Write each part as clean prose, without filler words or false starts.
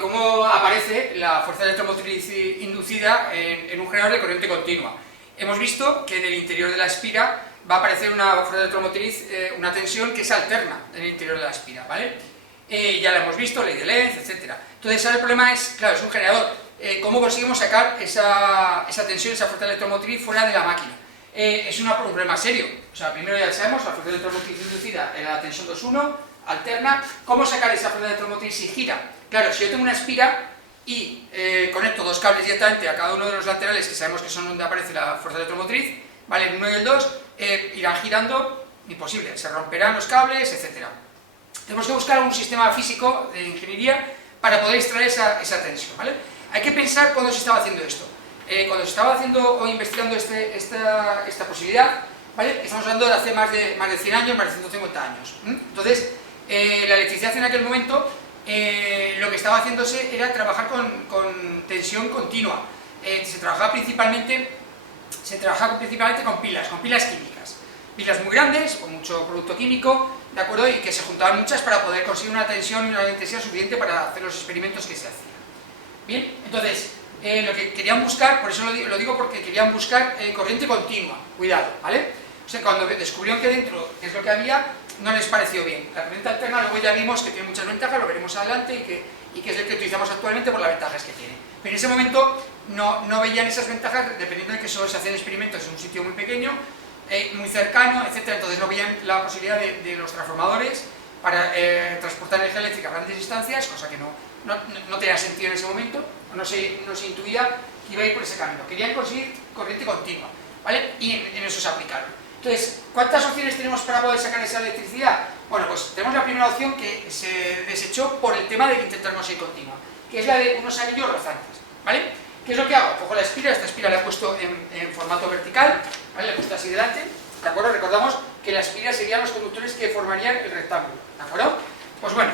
cómo aparece la fuerza electromotriz inducida en un generador de corriente continua. Hemos visto que en el interior de la espira va a aparecer una fuerza electromotriz, una tensión que es alterna en el interior de la espira, ¿vale? Ya la hemos visto, ley de Lenz, etc. Entonces ahora el problema es, claro, es un generador, ¿cómo conseguimos sacar esa tensión, esa fuerza electromotriz fuera de la máquina? Es un problema serio. O sea, primero ya sabemos, la fuerza electromotriz inducida en la tensión 2.1, alterna. ¿Cómo sacar esa fuerza electromotriz si gira? Claro, si yo tengo una espira y conecto dos cables directamente a cada uno de los laterales, que sabemos que son donde aparece la fuerza electromotriz, ¿vale? El 1 y el 2 irán girando, imposible, se romperán los cables, etc. Tenemos que buscar un sistema físico de ingeniería para poder extraer esa tensión, ¿vale? Hay que pensar cuándo se estaba haciendo esto. Cuando se estaba haciendo o investigando esta posibilidad, ¿vale? Estamos hablando de hace más de 100 años, más de 150 años. Entonces, la electricidad en aquel momento, lo que estaba haciéndose era trabajar con tensión continua. Se trabajaba principalmente con pilas químicas. Pilas muy grandes, con mucho producto químico, ¿de acuerdo? Y que se juntaban muchas para poder conseguir una tensión y una intensidad suficiente para hacer los experimentos que se hacían. Bien, entonces, lo que querían buscar, por eso lo digo porque querían buscar corriente continua, cuidado, ¿vale? O sea, cuando descubrieron que dentro es lo que había, no les pareció bien. La corriente alterna luego ya vimos que tiene muchas ventajas, lo veremos adelante, y que es el que utilizamos actualmente por las ventajas que tiene. Pero en ese momento no veían esas ventajas, dependiendo de que solo se hacían experimentos en un sitio muy pequeño, muy cercano, etc. Entonces no veían la posibilidad de los transformadores para transportar energía eléctrica a grandes distancias, cosa que no tenía sentido en ese momento, no se intuía que iba a ir por ese camino. Querían conseguir corriente continua, ¿vale? Y en eso se aplicaron. Entonces, ¿cuántas opciones tenemos para poder sacar esa electricidad? Bueno, pues tenemos la primera opción que se desechó por el tema de intentar conseguir continua, que es la de unos anillos rozantes, ¿vale? ¿Qué es lo que hago? Cojo la espira, esta espira la he puesto en formato vertical, ¿vale? La he puesto así delante, ¿de acuerdo? Recordamos que la espira serían los conductores que formarían el rectángulo, ¿de acuerdo? Pues bueno,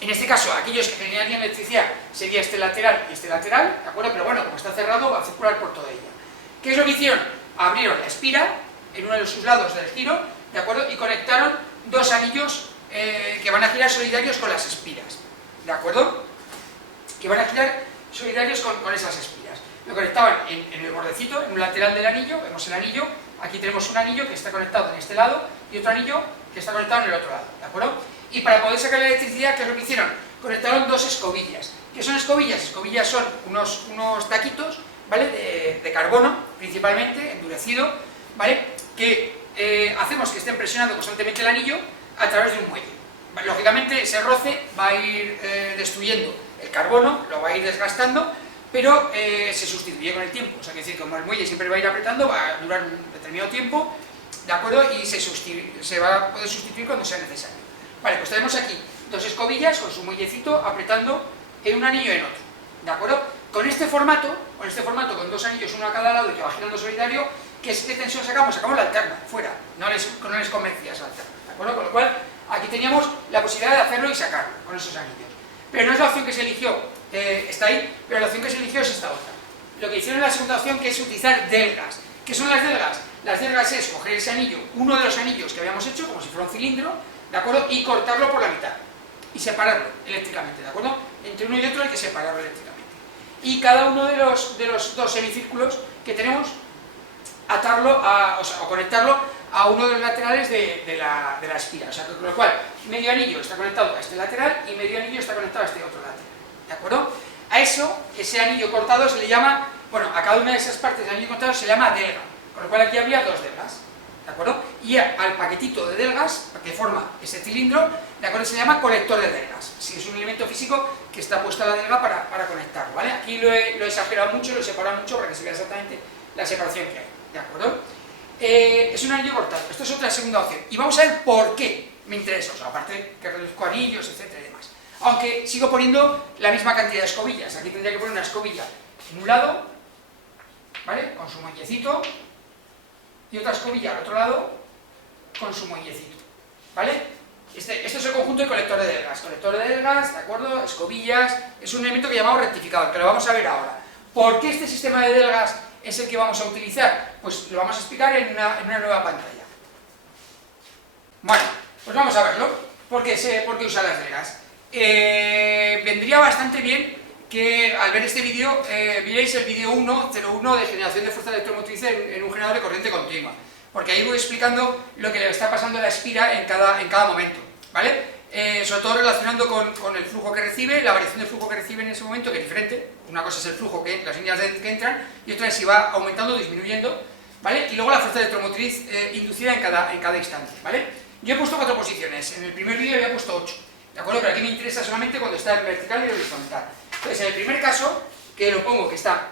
en este caso, aquellos que generarían electricidad sería este lateral y este lateral, ¿de acuerdo? Pero bueno, como está cerrado, va a circular por toda ella. ¿Qué es lo que hicieron? Abrieron la espira en uno de sus lados del giro, ¿de acuerdo? Y conectaron dos anillos que van a girar solidarios con las espiras, ¿de acuerdo? Que van a girar solidarios con esas espiras. Lo conectaban en el bordecito, en un lateral del anillo, vemos el anillo, aquí tenemos un anillo que está conectado en este lado y otro anillo que está conectado en el otro lado, ¿de acuerdo? Y para poder sacar la electricidad, ¿qué es lo que hicieron? Conectaron dos escobillas. ¿Qué son escobillas? Escobillas son unos taquitos, ¿vale? De carbono, principalmente, endurecido, ¿vale? Que hacemos que estén presionando constantemente el anillo a través de un muelle. Lógicamente ese roce va a ir destruyendo el carbono, lo va a ir desgastando, pero se sustituye con el tiempo. O sea, que decir, como el muelle siempre va a ir apretando, va a durar un determinado tiempo, ¿de acuerdo? Y se va a poder sustituir cuando sea necesario. Vale, pues tenemos aquí dos escobillas con su muellecito apretando en un anillo y en otro, ¿de acuerdo? Con este formato, con dos anillos uno a cada lado y que va girando solidario, ¿qué tensión sacamos? Sacamos la alterna, fuera, no les convencía esa alterna, ¿de acuerdo? Con lo cual, aquí teníamos la posibilidad de hacerlo y sacarlo con esos anillos. Pero no es la opción que se eligió, está ahí, pero la opción que se eligió es esta otra. Lo que hicieron en la segunda opción, que es utilizar delgas. ¿Qué son las delgas? Las delgas es coger ese anillo, uno de los anillos que habíamos hecho, como si fuera un cilindro, ¿de acuerdo? Y cortarlo por la mitad, y separarlo eléctricamente, ¿de acuerdo? Entre uno y otro hay que separarlo eléctricamente. Y cada uno de los dos semicírculos que tenemos, atarlo, o conectarlo a uno de los laterales de la espira. O sea, con lo cual, medio anillo está conectado a este lateral y medio anillo está conectado a este otro lateral, ¿de acuerdo? A eso, ese anillo cortado se le llama, bueno, a cada una de esas partes del anillo cortado se le llama delga, con lo cual aquí habría dos delgas, ¿de acuerdo? Y al paquetito de delgas, que forma ese cilindro, ¿de acuerdo? Se llama colector de delgas. Si es un elemento físico que está puesta la delga para conectarlo, ¿vale? Aquí lo he exagerado mucho, lo he separado mucho para que se vea exactamente la separación que hay, ¿de acuerdo? Es un anillo cortado. Esto es otra segunda opción. Y vamos a ver por qué me interesa, o sea, aparte que reduzco anillos, etcétera y demás. Aunque sigo poniendo la misma cantidad de escobillas. Aquí tendría que poner una escobilla en un lado, ¿vale? Con su muellecito, y otra escobilla al otro lado con su muellecito, ¿vale? Este es el conjunto de colector de delgas. Colector de delgas, ¿de acuerdo? Escobillas, es un elemento que llamamos rectificador, que lo vamos a ver ahora. ¿Por qué este sistema de delgas es el que vamos a utilizar? Pues lo vamos a explicar en una nueva pantalla. Bueno, pues vamos a verlo. ¿Por qué usa las delgas? vendría bastante bien que al ver este vídeo vierais el vídeo 1.01 de generación de fuerza electromotriz en un generador de corriente continua, porque ahí voy explicando lo que le está pasando a la espira en cada momento, ¿vale? Sobre todo relacionando con el flujo que recibe, la variación del flujo que recibe en ese momento, que es diferente. Una cosa es el flujo, las líneas que entran, y otra es si va aumentando o disminuyendo, ¿vale? Y luego la fuerza electromotriz inducida en cada instante, ¿vale? Yo he puesto 4 posiciones, en el primer vídeo había puesto 8, ¿de acuerdo? Pero aquí me interesa solamente cuando está en vertical y horizontal. Entonces, en el primer caso, que lo pongo que está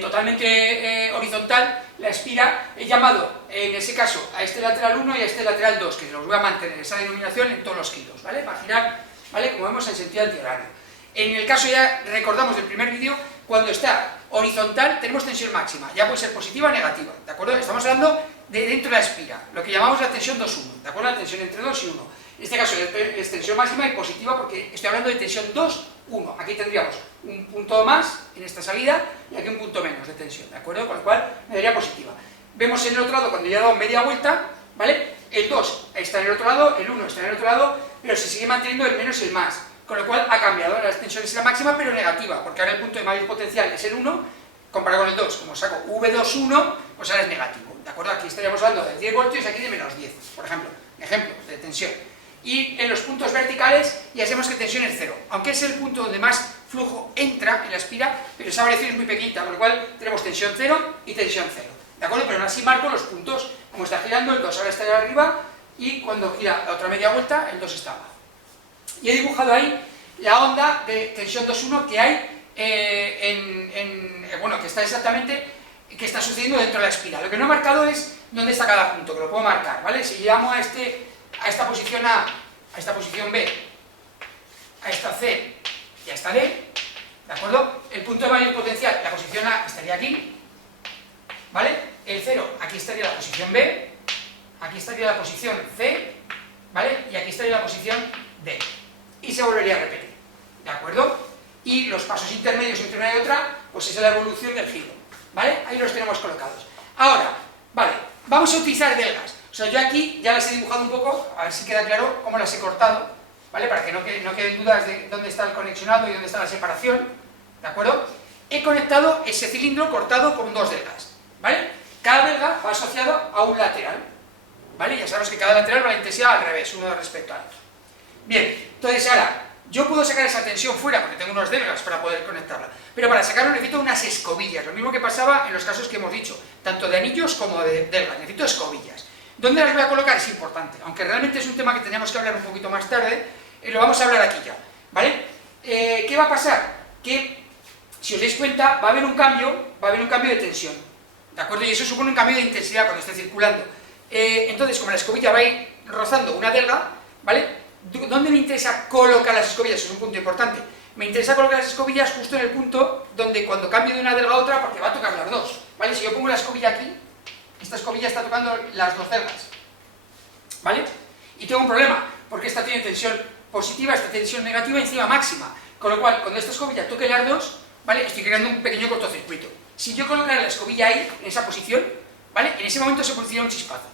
totalmente horizontal, la espira, he llamado en ese caso a este lateral 1 y a este lateral 2, que los voy a mantener esa denominación en todos los kilos, ¿vale? Para girar, ¿vale? Como vemos en sentido antihorario. En el caso, ya recordamos del primer vídeo, cuando está horizontal tenemos tensión máxima, ya puede ser positiva o negativa, ¿de acuerdo? Estamos hablando de dentro de la espira, lo que llamamos la tensión 2-1, ¿de acuerdo? La tensión entre 2 y 1. En este caso es tensión máxima y positiva porque estoy hablando de tensión 2-1. Aquí tendríamos un punto más en esta salida y aquí un punto menos de tensión, ¿de acuerdo? Con lo cual me daría positiva. Vemos en el otro lado, cuando ya he dado media vuelta, ¿vale? El 2 está en el otro lado, el 1 está en el otro lado, pero se sigue manteniendo el menos y el más. Con lo cual ha cambiado, la tensión es la máxima pero negativa, porque ahora el punto de mayor potencial es el 1, comparado con el 2, como saco V2,1, pues ahora es negativo, ¿de acuerdo? Aquí estaríamos hablando de 10 voltios y aquí de menos 10, por ejemplo, de tensión. Y en los puntos verticales ya sabemos que tensión es 0, aunque es el punto donde más flujo entra en la espira, pero esa variación es muy pequeñita, con lo cual tenemos tensión 0 y tensión 0, ¿de acuerdo? Pero aún así marco los puntos, como está girando, el 2 ahora está de arriba y cuando gira la otra media vuelta, el 2 está abajo. Y he dibujado ahí la onda de tensión 2,1 que hay, bueno, que está exactamente, que está sucediendo dentro de la espira. Lo que no he marcado es dónde está cada punto, que lo puedo marcar, ¿vale? Si llamo a esta posición A, a esta posición B, a esta C y a esta D, ¿de acuerdo? El punto de mayor potencial, la posición A estaría aquí, ¿vale? El 0, aquí estaría la posición B, aquí estaría la posición C, ¿vale? Y aquí estaría la posición D. Y se volvería a repetir, ¿de acuerdo? Y los pasos intermedios entre una y otra, pues esa es la evolución del giro, ¿vale? Ahí los tenemos colocados. Ahora, vale, vamos a utilizar delgas. O sea, yo aquí ya las he dibujado un poco, a ver si queda claro cómo las he cortado, ¿vale? Para que no queden dudas de dónde está el conexionado y dónde está la separación, ¿de acuerdo? He conectado ese cilindro cortado con 2 delgas, ¿vale? Cada delga va asociada a un lateral, ¿vale? Ya sabemos que cada lateral va a la intensidad al revés, uno respecto al otro. Bien, entonces ahora, yo puedo sacar esa tensión fuera, porque tengo unos delgas para poder conectarla, pero para sacarlo necesito unas escobillas, lo mismo que pasaba en los casos que hemos dicho, tanto de anillos como de delgas, necesito escobillas. ¿Dónde las voy a colocar? Es importante, aunque realmente es un tema que tenemos que hablar un poquito más tarde, lo vamos a hablar aquí ya, ¿vale? ¿Qué va a pasar? Que, si os dais cuenta, va a haber un cambio de tensión, ¿de acuerdo? Y eso supone un cambio de intensidad cuando esté circulando. Entonces, como la escobilla va a ir rozando una delga, ¿vale? ¿Dónde me interesa colocar las escobillas? Eso es un punto importante. Me interesa colocar las escobillas justo en el punto donde cuando cambio de una delga a otra, porque va a tocar las dos, ¿vale? Si yo pongo la escobilla aquí, esta escobilla está tocando las 2 delgas, ¿vale? Y tengo un problema, porque esta tiene tensión positiva, esta tensión negativa encima máxima, con lo cual, cuando esta escobilla toque las 2, ¿vale? Estoy creando un pequeño cortocircuito. Si yo colocara la escobilla ahí, en esa posición, ¿vale? En ese momento se producirá un chispazo,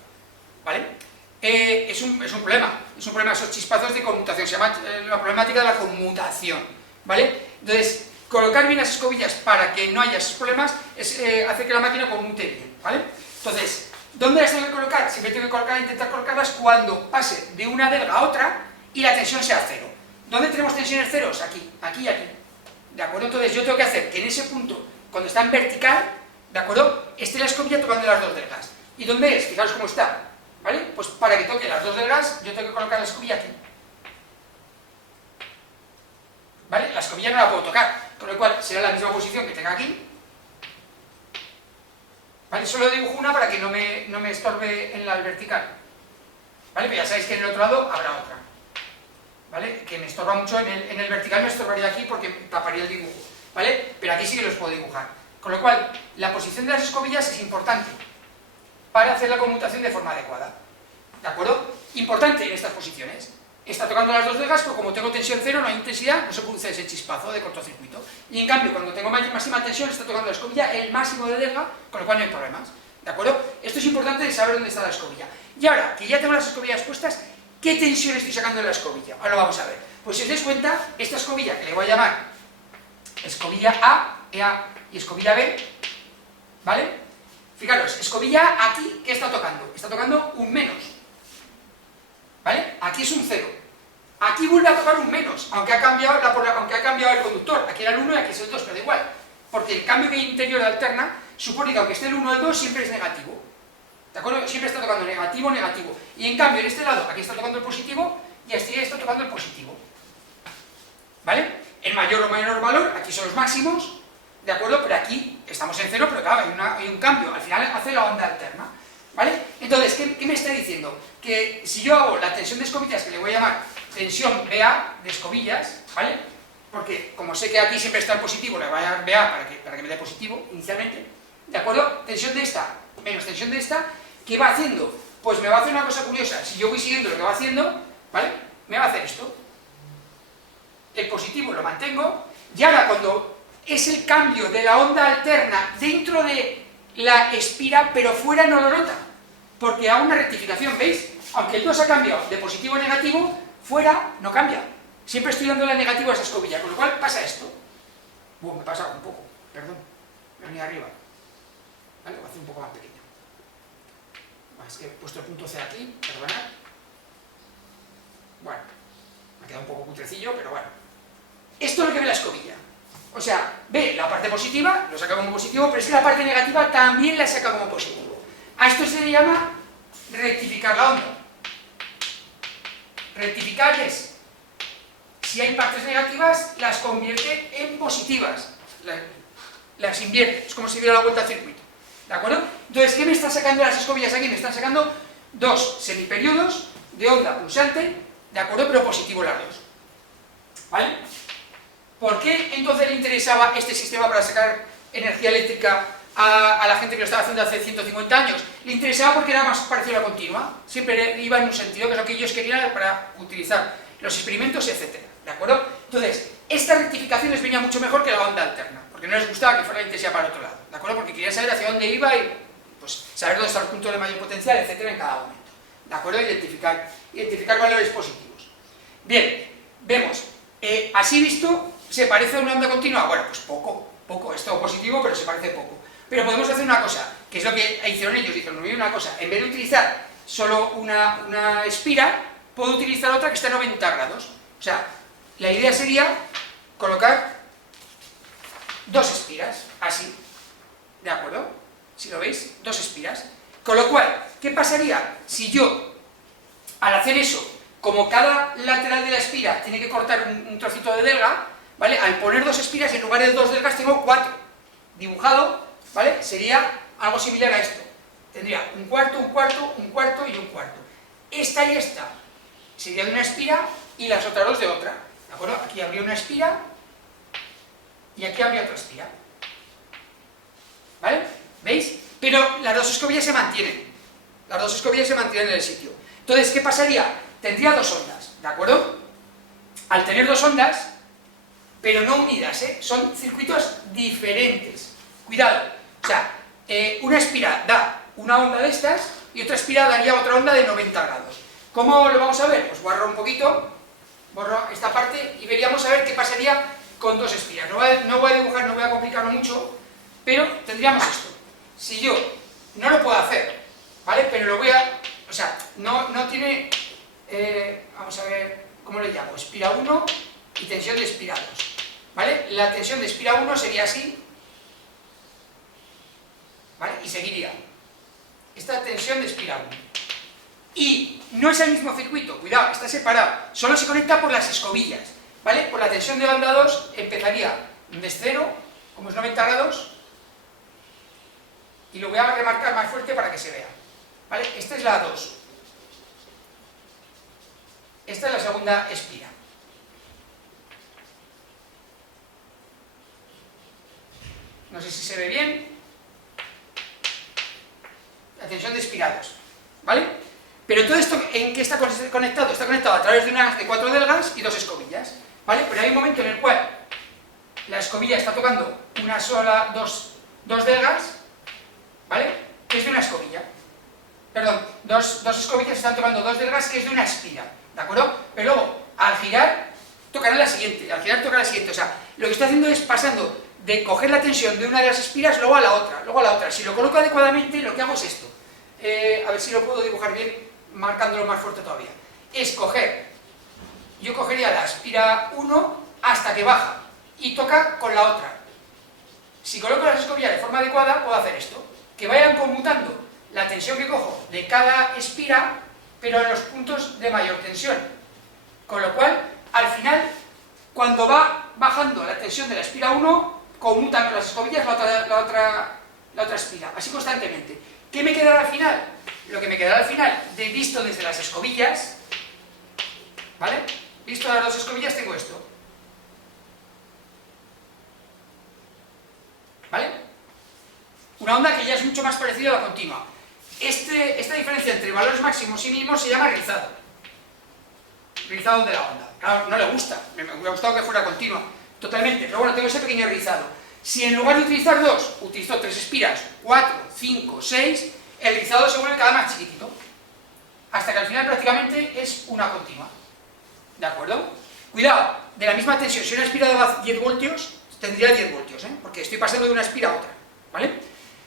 ¿vale? Es un problema esos chispazos de conmutación, se llama la problemática de la conmutación, ¿vale? Entonces, colocar bien las escobillas para que no haya esos problemas hace que la máquina conmute bien, ¿vale? Entonces, ¿dónde las tengo que colocar? Siempre tengo que intentar colocarlas cuando pase de una delga a otra y la tensión sea 0. ¿Dónde tenemos tensiones ceros? Aquí, aquí y aquí, ¿de acuerdo? Entonces yo tengo que hacer que en ese punto, cuando está en vertical, ¿de acuerdo?, esté la escobilla tocando las 2 delgas. ¿Y dónde es? Fijaros cómo está, ¿vale? Pues para que toque las 2 delgas, yo tengo que colocar la escobilla aquí, ¿vale? La escobilla no la puedo tocar, con lo cual será la misma posición que tenga aquí, ¿vale? Solo dibujo una para que no me estorbe en la vertical, ¿vale? Pero ya sabéis que en el otro lado habrá otra, ¿vale? Que me estorba mucho, en el vertical me estorbaría aquí porque taparía el dibujo, ¿vale? Pero aquí sí que los puedo dibujar. Con lo cual, la posición de las escobillas es importante para hacer la conmutación de forma adecuada, ¿de acuerdo? Importante en estas posiciones. Está tocando las 2 delgas, pero como tengo tensión 0, no hay intensidad, no se produce ese chispazo de cortocircuito. Y en cambio, cuando tengo máxima tensión, está tocando la escobilla el máximo de delga, con lo cual no hay problemas, ¿de acuerdo? Esto es importante de saber dónde está la escobilla. Y ahora, que ya tengo las escobillas puestas, ¿qué tensión estoy sacando de la escobilla? Ahora lo vamos a ver. Pues si os dais cuenta, esta escobilla, que le voy a llamar escobilla A, EA y escobilla B, ¿vale? Fijaros, escobilla A aquí, ¿qué está tocando? Está tocando un menos, ¿vale? Aquí es un 0. Aquí vuelve a tocar un menos, aunque ha cambiado el conductor. Aquí era el 1 y aquí es el 2, pero da igual. Porque el cambio que hay interior de alterna supone que aunque esté el 1 o el 2 siempre es negativo. ¿De acuerdo? Siempre está tocando negativo, negativo. Y en cambio en este lado, aquí está tocando el positivo y aquí está tocando el positivo. ¿Vale? El mayor o menor valor, aquí son los máximos, ¿de acuerdo? Pero aquí estamos en 0, pero claro, hay un cambio. Al final hace la onda alterna. ¿Vale? Entonces, ¿qué me está diciendo? Que si yo hago la tensión de escobillas, que le voy a llamar tensión BA de escobillas, ¿vale? Porque como sé que aquí siempre está el positivo, le voy a llamar BA para que me dé positivo inicialmente, ¿de acuerdo? Tensión de esta menos tensión de esta, ¿qué va haciendo? Pues me va a hacer una cosa curiosa. Si yo voy siguiendo lo que va haciendo, ¿vale? Me va a hacer esto. El positivo lo mantengo, y ahora cuando es el cambio de la onda alterna dentro de la espira, pero fuera no lo nota, porque hago una rectificación, ¿veis? Aunque el 2 ha cambiado de positivo a negativo, fuera no cambia. Siempre estoy dándole negativo a esa escobilla, con lo cual pasa esto. Me he pasado un poco, perdón, me venía arriba. Vale, lo voy a hacer un poco más pequeño. Es que he puesto el punto C aquí, perdonad. Bueno, me ha quedado un poco cutrecillo, pero bueno. Esto es lo que ve la escobilla. O sea, ve la parte positiva, lo saca como positivo, pero es que la parte negativa también la saca como positivo. A esto se le llama rectificar la onda. Rectificar es, si hay partes negativas, las convierte en positivas. Las invierte, es como si diera la vuelta al circuito. ¿De acuerdo? Entonces, ¿qué me están sacando las escobillas aquí? Me están sacando dos semiperiodos de onda pulsante, ¿de acuerdo? Pero positivo las dos. ¿Vale? ¿Por qué entonces le interesaba este sistema para sacar energía eléctrica a la gente que lo estaba haciendo hace 150 años? Le interesaba porque era más parecido a la continua, siempre iba en un sentido, que es lo que ellos querían para utilizar los experimentos, etc. ¿De acuerdo? Entonces, esta rectificación les venía mucho mejor que la onda alterna, porque no les gustaba que fuera la intensidad para otro lado, ¿de acuerdo? Porque querían saber hacia dónde iba y pues, saber dónde está el punto de mayor potencial, etc. en cada momento. ¿De acuerdo? Identificar valores positivos. Bien, vemos, así visto, ¿se parece a una onda continua? Bueno, pues poco, es todo positivo, pero se parece poco. Pero podemos hacer una cosa, que es lo que hicieron ellos, dijeron, una cosa, en vez de utilizar solo una espira, puedo utilizar otra que está a 90 grados. O sea, la idea sería colocar dos espiras, así, ¿de acuerdo? Si lo veis, dos espiras. Con lo cual, ¿qué pasaría si yo, al hacer eso, como cada lateral de la espira tiene que cortar un trocito de delga, ¿vale? Al poner dos espiras, en lugar de dos delgas, tengo cuatro. Dibujado, ¿vale? Sería algo similar a esto. Tendría un cuarto, un cuarto, un cuarto y un cuarto. Esta y esta sería de una espira y las otras dos de otra. ¿De acuerdo? Aquí habría una espira y aquí habría otra espira. ¿Vale? ¿Veis? Pero las dos escobillas se mantienen. Las dos escobillas se mantienen en el sitio. Entonces, ¿qué pasaría? Tendría dos ondas, ¿de acuerdo? Al tener dos ondas, pero no unidas, son circuitos diferentes. Cuidado, o sea, una espira da una onda de estas y otra espira daría otra onda de 90 grados. ¿Cómo lo vamos a ver? Pues borro un poquito, borro esta parte y veríamos a ver qué pasaría con dos espiras. No voy a dibujar, no voy a complicarlo mucho, pero tendríamos esto. Si yo no lo puedo hacer, ¿vale? Pero lo voy a... O sea, no tiene... vamos a ver, ¿cómo le llamo? Espira 1 y tensión de espira 2. ¿Vale? La tensión de espira 1 sería así, ¿vale? Y seguiría. Esta tensión de espira 1. Y no es el mismo circuito, cuidado, está separado. Solo se conecta por las escobillas, ¿vale? Por la tensión de onda 2 empezaría desde 0, como es 90 grados, y lo voy a remarcar más fuerte para que se vea. ¿Vale? Esta es la 2. Esta es la segunda espira. No sé si se ve bien. La tensión de espirados. ¿Vale? Pero todo esto, ¿en qué está conectado? Está conectado a través de 4 delgas y 2 escobillas. ¿Vale? Pero hay un momento en el cual la escobilla está tocando dos delgas, ¿vale? Que es de una escobilla. perdón, dos escobillas están tocando dos del gas, que es de una espira, ¿de acuerdo? Pero luego, al girar, tocará la siguiente, al girar tocará la siguiente, o sea, lo que estoy haciendo es pasando de coger la tensión de una de las espiras, luego a la otra, Si lo coloco adecuadamente, lo que hago es esto, a ver si lo puedo dibujar bien, marcándolo más fuerte todavía, es coger, yo cogería la espira 1 hasta que baja, y toca con la otra. Si coloco las escobillas de forma adecuada, puedo hacer esto, que vayan conmutando la tensión que cojo de cada espira, pero en los puntos de mayor tensión. Con lo cual, al final, cuando va bajando la tensión de la espira 1, conmutan con las escobillas la otra espira, así constantemente. ¿Qué me quedará al final? Lo que me quedará al final, visto desde las escobillas, ¿vale? Visto las dos escobillas, tengo esto. ¿Vale? Una onda que ya es mucho más parecida a la continua. Esta diferencia entre valores máximos y mínimos se llama rizado. Rizado de la onda. Claro, no le gusta, me hubiera gustado que fuera continua, totalmente, pero bueno, tengo ese pequeño rizado. Si en lugar de utilizar 2, utilizo 3 espiras, 4, 5, 6, el rizado se vuelve cada vez más chiquitito, hasta que al final prácticamente es una continua. ¿De acuerdo? Cuidado, de la misma tensión, si una espira daba 10 voltios, tendría 10 voltios, porque estoy pasando de una espira a otra, ¿vale?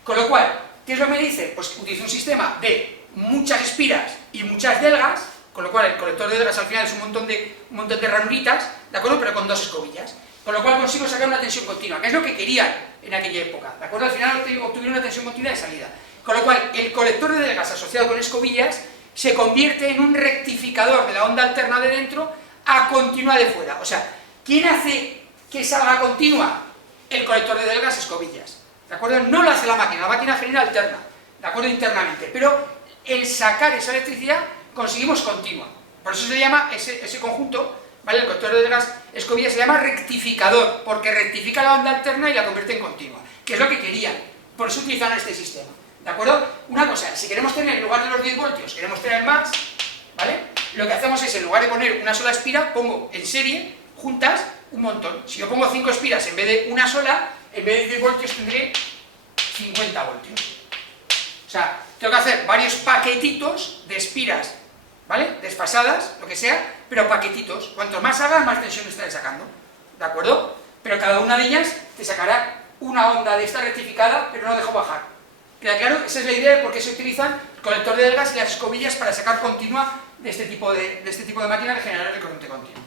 Con lo cual, ¿qué es lo que me dice? Pues utilizo un sistema de muchas espiras y muchas delgas, con lo cual el colector de delgas al final es un montón de ranuritas, ¿de acuerdo? Pero con dos escobillas, con lo cual consigo sacar una tensión continua, que es lo que querían en aquella época, ¿de acuerdo? Al final obtuvieron una tensión continua de salida, con lo cual el colector de delgas asociado con escobillas se convierte en un rectificador de la onda alterna de dentro a continua de fuera. O sea, ¿quién hace que salga continua? El colector de delgas, escobillas, ¿de acuerdo? No lo hace la máquina genera alterna, ¿de acuerdo? Internamente, pero el sacar esa electricidad conseguimos continua. Por eso se le llama ese conjunto, ¿vale? El colector de delgas, escobillas, se llama rectificador, porque rectifica la onda alterna y la convierte en continua, que es lo que querían, por eso utilizaron este sistema, ¿de acuerdo? Una cosa, si queremos tener, en lugar de los 10 voltios, queremos tener más, ¿vale? Lo que hacemos es, en lugar de poner una sola espira, pongo en serie, juntas, un montón. Si yo pongo 5 espiras en vez de una sola, en vez de 10 voltios tendré 50 voltios. O sea, tengo que hacer varios paquetitos de espiras, ¿vale? Desfasadas, lo que sea, pero paquetitos. Cuanto más hagas, más tensión estaré sacando, ¿de acuerdo? Pero cada una de ellas te sacará una onda de esta rectificada, pero no dejo bajar. ¿Queda claro? Esa es la idea de por qué se utilizan el colector de delgas y las escobillas para sacar continua de este tipo de máquinas de generadores de corriente continua.